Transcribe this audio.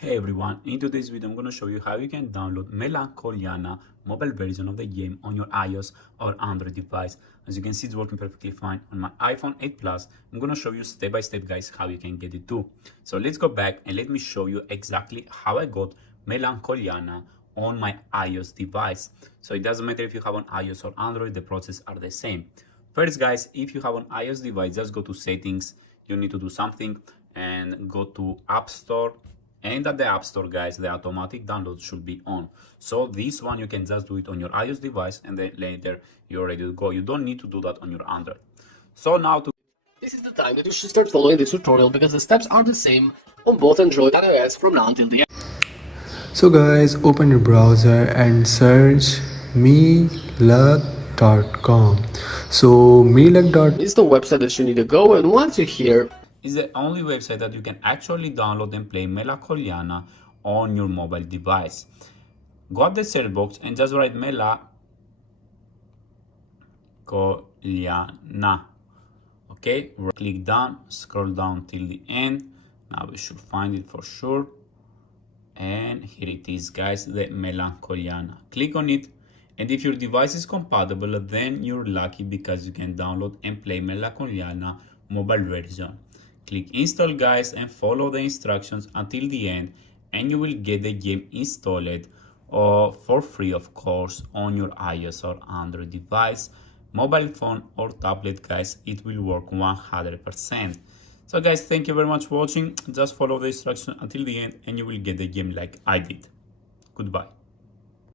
Hey everyone, in today's video I'm going to show you how you can download MelanCholianna mobile version of the game on your iOS or Android device. As you can see, it's working perfectly fine on my iPhone 8 Plus. I'm going to show you step by step, guys, how you can get it too. So let's go back and let me show you exactly how I got MelanCholianna on my iOS device. So it doesn't matter if you have an iOS or Android, the process are the same. First, guys, if you have an iOS device, just go to settings. You need to do something and go to App Store. And at the App Store, guys, the automatic download should be on. So this one, you can just do it on your iOS device and then later you're ready to go. You don't need to do that on your Android. So now This is the time that you should start following this tutorial because the steps are the same on both Android and iOS from now until the end. So guys, open your browser and search meluck.com. So meluck.com This is the website that you need to go, and once you're here, is the only website that you can actually download and play MelanCholianna on your mobile device. Go at the search box and just write MelanCholianna. Okay, click down, scroll down till the end. Now we should find it for sure. And here it is, guys, the MelanCholianna. Click on it, and if your device is compatible, then you're lucky because you can download and play MelanCholianna mobile version. Click install, guys, and follow the instructions until the end, and you will get the game installed for free, of course, on your iOS or Android device, mobile phone or tablet, guys. It will work 100%. So guys, thank you very much for watching. Just follow the instructions until the end and you will get the game like I did. Goodbye.